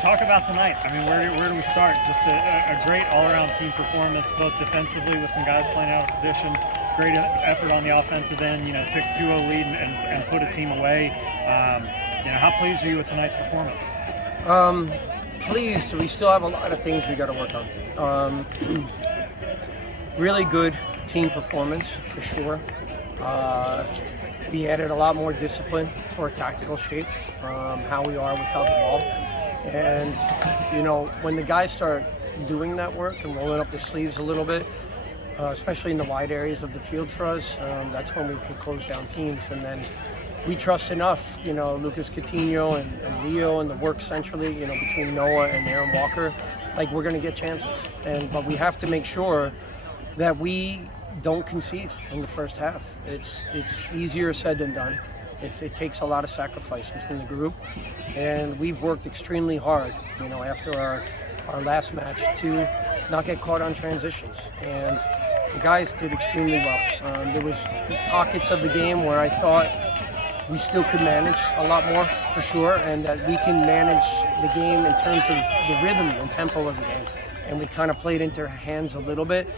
Talk about tonight. I mean, where do we start? Just a great all-around team performance, both defensively with some guys playing out of position, great effort on the offensive end. Took 2-0 lead and put a team away. How pleased are you with tonight's performance? Pleased. We still have a lot of things we got to work on. Really good team performance for sure. We added a lot more discipline to our tactical shape, how we are without the ball. And, when the guys start doing that work and rolling up their sleeves a little bit, especially in the wide areas of the field for us, that's when we can close down teams. And then we trust enough, Lucas Coutinho and Leo and the work centrally, between Noah and Aaron Walker, like we're going to get chances. But we have to make sure that we don't concede in the first half. It's easier said than done. It takes a lot of sacrifice within the group, and we've worked extremely hard, after our last match to not get caught on transitions. And the guys did extremely well. There was pockets of the game where I thought we still could manage a lot more for sure, and that we can manage the game in terms of the rhythm and tempo of the game. And we kind of played into our hands a little bit.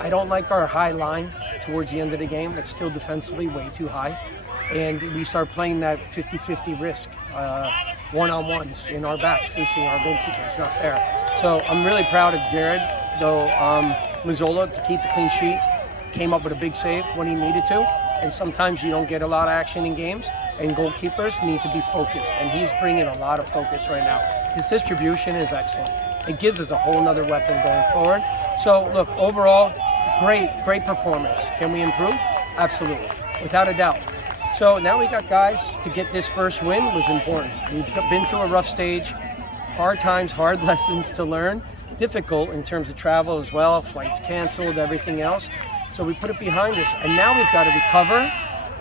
I don't like our high line towards the end of the game. It's still defensively way too high. And we start playing that 50-50 risk, one-on-ones in our back, facing our goalkeeper. It's not fair. So I'm really proud of Jared, though, Mazzola, to keep the clean sheet. Came up with a big save when he needed to. And sometimes you don't get a lot of action in games, and goalkeepers need to be focused. And he's bringing a lot of focus right now. His distribution is excellent. It gives us a whole nother weapon going forward. So, look, overall, great performance. Can we improve? Absolutely, without a doubt. So now we got guys to get this first win was important. We've been through a rough stage, hard times, hard lessons to learn, difficult in terms of travel as well, flights canceled, everything else. So we put it behind us, and now we've got to recover,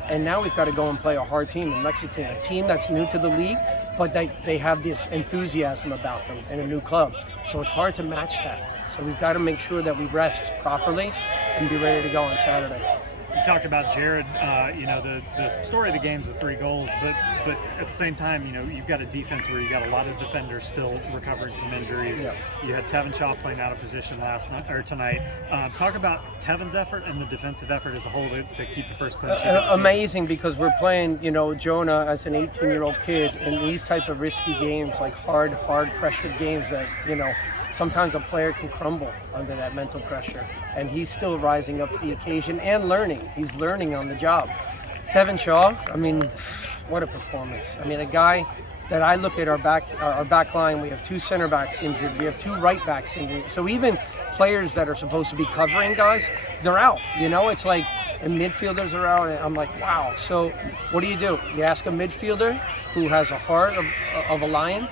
and now we've got to go and play a hard team in Lexington, a team that's new to the league, but they have this enthusiasm about them and a new club. So it's hard to match that. So we've got to make sure that we rest properly and be ready to go on Saturday. You talked about Jared, the story of the game is the 3 goals, but at the same time, you've got a defense where you've got a lot of defenders still recovering from injuries. Yeah. You had Tevin Shaw playing out of position tonight. Talk about Tevin's effort and the defensive effort as a whole to keep the first clean sheet. Amazing, because we're playing, Jonah as an 18-year-old kid in these type of risky games, like hard pressured games that, sometimes a player can crumble under that mental pressure, and he's still rising up to the occasion and learning. He's learning on the job. Tevin Shaw, what a performance. A guy that I look at our back line, we have 2 center backs injured, we have 2 right backs injured. So even players that are supposed to be covering guys, they're out. It's like, and midfielders are out, and I'm like, wow. So what do? You ask a midfielder who has a heart of a lion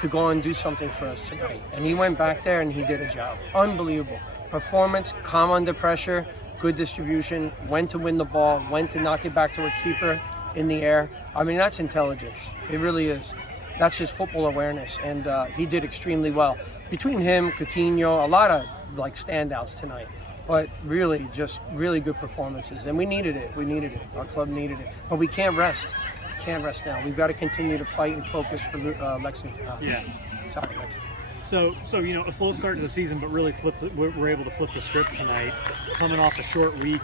to go and do something for us tonight. And he went back there and he did a job. Unbelievable. Performance, calm under pressure, good distribution, when to win the ball, when to knock it back to a keeper in the air. That's intelligence. It really is. That's just football awareness. And he did extremely well. Between him, Coutinho, a lot of standouts tonight. But really, just really good performances. And we needed it. Our club needed it. But we can't rest. Now. We've got to continue to fight and focus for Lexington. Sorry, Lexington. So a slow start to the season, but really we're able to flip the script tonight. Coming off a short week,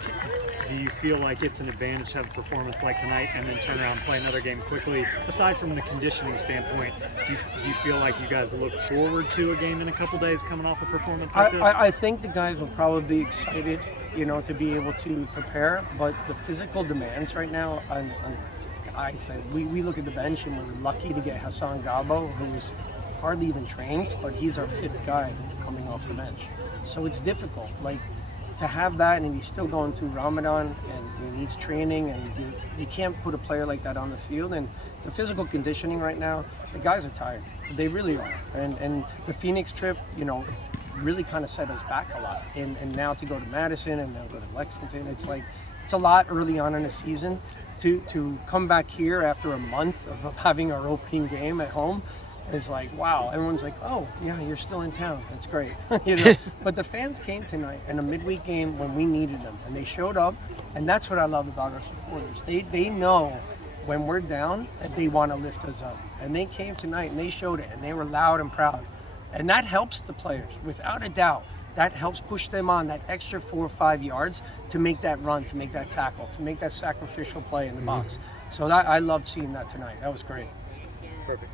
do you feel like it's an advantage to have a performance like tonight and then turn around and play another game quickly? Aside from the conditioning standpoint, do you feel like you guys look forward to a game in a couple days coming off a performance like this? I think the guys will probably be excited, to be able to prepare, but the physical demands right now on guys, we look at the bench and we're lucky to get Hassan Gabo, who's hardly even trained, but he's our 5th guy coming off the bench. So it's difficult, to have that, and he's still going through Ramadan and he needs training, and you can't put a player like that on the field. And the physical conditioning right now, the guys are tired. They really are. And the Phoenix trip, really kind of set us back a lot. And now to go to Madison and now go to Lexington, it's a lot early on in the season. To come back here after a month of having a European game at home is like, wow. Everyone's like, oh, yeah, you're still in town. That's great. But the fans came tonight in a midweek game when we needed them, and they showed up, and that's what I love about our supporters. They know when we're down, that they want to lift us up. And they came tonight and they showed it, and they were loud and proud. And that helps the players, without a doubt. That helps push them on that extra 4 or 5 yards to make that run, to make that tackle, to make that sacrificial play in the box. So I loved seeing that tonight. That was great. Perfect.